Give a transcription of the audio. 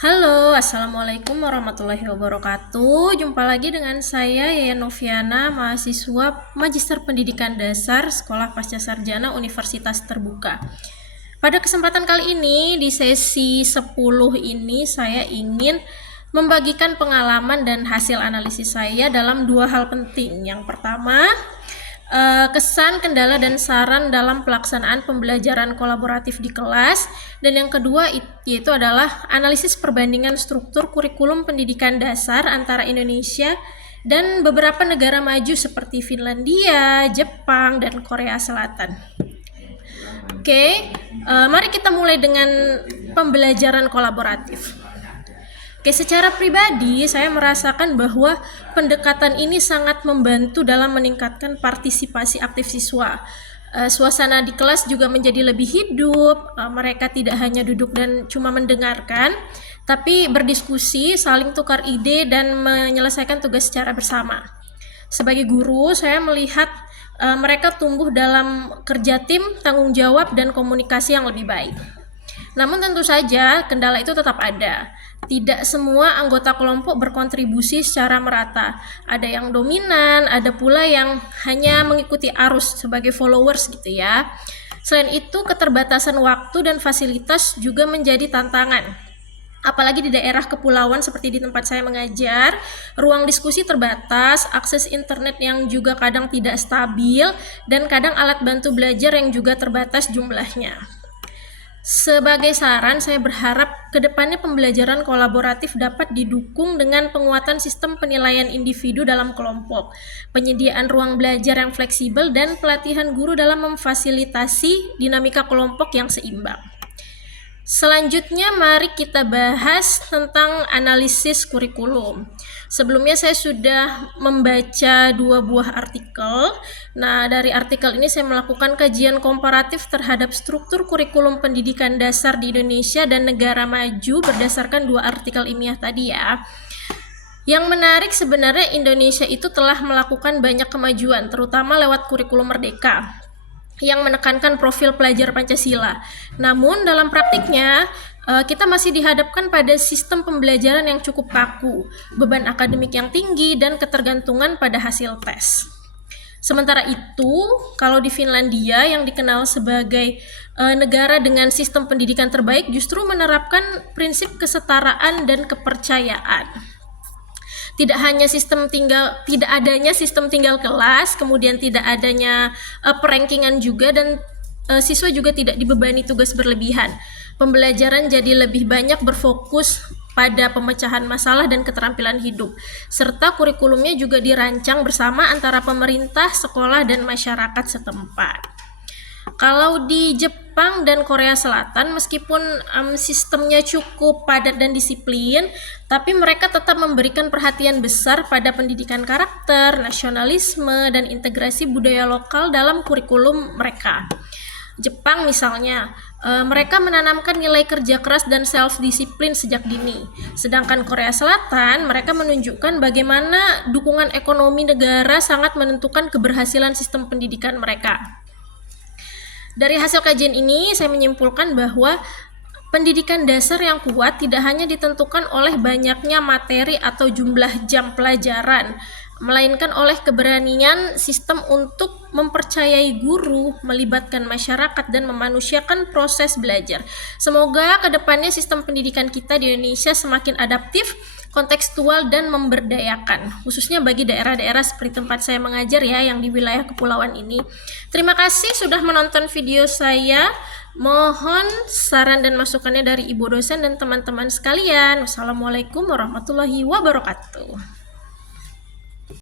Halo, Assalamualaikum warahmatullahi wabarakatuh. Jumpa lagi dengan saya Yayan Noviana, mahasiswa Magister Pendidikan Dasar Sekolah Pascasarjana Universitas Terbuka. Pada kesempatan kali ini, di sesi 10 ini saya ingin membagikan pengalaman dan hasil analisis saya dalam dua hal penting. Yang pertama, kesan, kendala, dan saran dalam pelaksanaan pembelajaran kolaboratif di kelas, dan yang kedua yaitu adalah analisis perbandingan struktur kurikulum pendidikan dasar antara Indonesia dan beberapa negara maju seperti Finlandia, Jepang, dan Korea Selatan. Oke, mari kita mulai dengan pembelajaran kolaboratif. Oke, secara pribadi saya merasakan bahwa pendekatan ini sangat membantu dalam meningkatkan partisipasi aktif siswa. Suasana di kelas juga menjadi lebih hidup, mereka tidak hanya duduk dan cuma mendengarkan, tapi berdiskusi, saling tukar ide, dan menyelesaikan tugas secara bersama. Sebagai guru, saya melihat mereka tumbuh dalam kerja tim, tanggung jawab, dan komunikasi yang lebih baik. Namun tentu saja kendala itu tetap ada. Tidak semua anggota kelompok berkontribusi secara merata. Ada yang dominan, ada pula yang hanya mengikuti arus sebagai followers gitu ya. Selain itu, keterbatasan waktu dan fasilitas juga menjadi tantangan. Apalagi di daerah kepulauan seperti di tempat saya mengajar, ruang diskusi terbatas, akses internet yang juga kadang tidak stabil, dan kadang alat bantu belajar yang juga terbatas jumlahnya. Sebagai saran, saya berharap kedepannya pembelajaran kolaboratif dapat didukung dengan penguatan sistem penilaian individu dalam kelompok, penyediaan ruang belajar yang fleksibel, dan pelatihan guru dalam memfasilitasi dinamika kelompok yang seimbang. Selanjutnya, mari kita bahas tentang analisis kurikulum. Sebelumnya saya sudah membaca dua buah artikel. Nah, dari artikel ini saya melakukan kajian komparatif terhadap struktur kurikulum pendidikan dasar di Indonesia dan negara maju berdasarkan dua artikel ilmiah tadi ya. Yang menarik sebenarnya Indonesia itu telah melakukan banyak kemajuan, terutama lewat kurikulum Merdeka yang menekankan profil pelajar Pancasila. Namun dalam praktiknya kita masih dihadapkan pada sistem pembelajaran yang cukup kaku, beban akademik yang tinggi, dan ketergantungan pada hasil tes. Sementara itu, kalau di Finlandia yang dikenal sebagai negara dengan sistem pendidikan terbaik justru menerapkan prinsip kesetaraan dan kepercayaan. Tidak adanya sistem tinggal kelas, kemudian tidak adanya perankingan juga, dan siswa juga tidak dibebani tugas berlebihan. Pembelajaran jadi lebih banyak berfokus pada pemecahan masalah dan keterampilan hidup, serta kurikulumnya juga dirancang bersama antara pemerintah, sekolah, dan masyarakat setempat. Kalau di Jepang dan Korea Selatan, meskipun sistemnya cukup padat dan disiplin, tapi mereka tetap memberikan perhatian besar pada pendidikan karakter, nasionalisme, dan integrasi budaya lokal dalam kurikulum mereka. Jepang misalnya, mereka menanamkan nilai kerja keras dan self-disiplin sejak dini. Sedangkan Korea Selatan, mereka menunjukkan bagaimana dukungan ekonomi negara sangat menentukan keberhasilan sistem pendidikan mereka. Dari hasil kajian ini, saya menyimpulkan bahwa pendidikan dasar yang kuat tidak hanya ditentukan oleh banyaknya materi atau jumlah jam pelajaran, melainkan oleh keberanian sistem untuk mempercayai guru, melibatkan masyarakat, dan memanusiakan proses belajar. Semoga kedepannya sistem pendidikan kita di Indonesia semakin adaptif, kontekstual, dan memberdayakan, khususnya bagi daerah-daerah seperti tempat saya mengajar ya, yang di wilayah kepulauan ini. Terima kasih sudah menonton video saya. Mohon saran dan masukannya dari ibu dosen dan teman-teman sekalian. Wassalamualaikum warahmatullahi wabarakatuh.